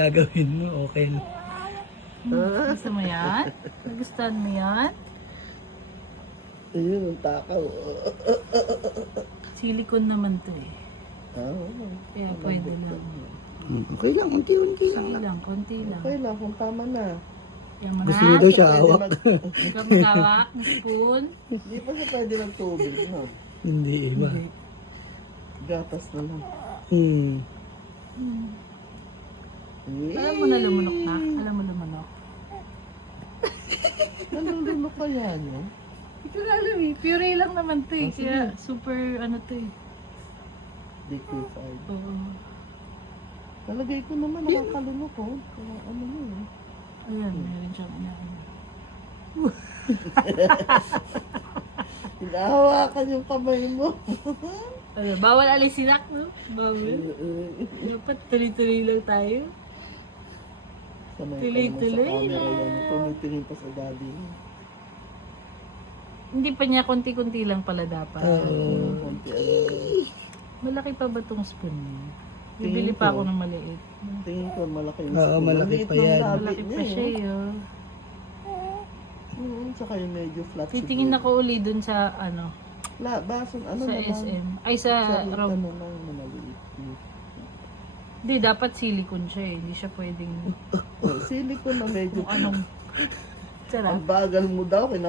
Gagawin mo, okay lang. Gusto mo yan? Nagustuhan mo yan? Ayun, ang takaw. Silicone naman to eh. Oo. Kaya pwede lang. Okay lang, unti-unti lang. Sige lang, konti lang. Okay lang, kung tama na. Yan mo Gusto mo na. daw siya Pwede hawak. Ikaw magkawak ng spoon. Hindi pa siya pwede ng tubig, no? Hindi, iba. Gatas na lang. Alam mo na lumunok na. Alam mo lumunok. Nalulunok pa yan, no? Hindi ko na alam eh. Puree lang naman to eh. Ah, sige. Kaya super ano to eh. Liquefied. Oo. Talagay ko naman, nakakalunok, oh. Kaya ano mo, eh. Ayan, meron siyang inaano. Hinahawakan yung kamay mo. Ano, bawal alisinak, no? Bawal. Dapat tuloy-tuloy lang tayo. Sanay ka Tuloy-tuloy naman sa camera lang. yan. Tumitingin pa sa daddy mo. Hindi pa niya konti-konti lang pala dapat. Konti ano. Malaki pa ba tong spoon niya? Tingin Bibili pa ko. ako ng maliit. Tingin ko malaki yung Oo, spoon. malaki Maliit pa ng yan. labi Malaki niya, pa siya eh. yun. Tsaka yung medyo flat. Titingin ako uli dun sa ano, Bason, ano sa na lang. SM. Ay, sa Sa Rob. ano lang na maliit. Hindi, dapat silicone siya eh. Hindi siya pwedeng Oh, silicone na medyo. kung anong sarap. Ang bagal mo daw.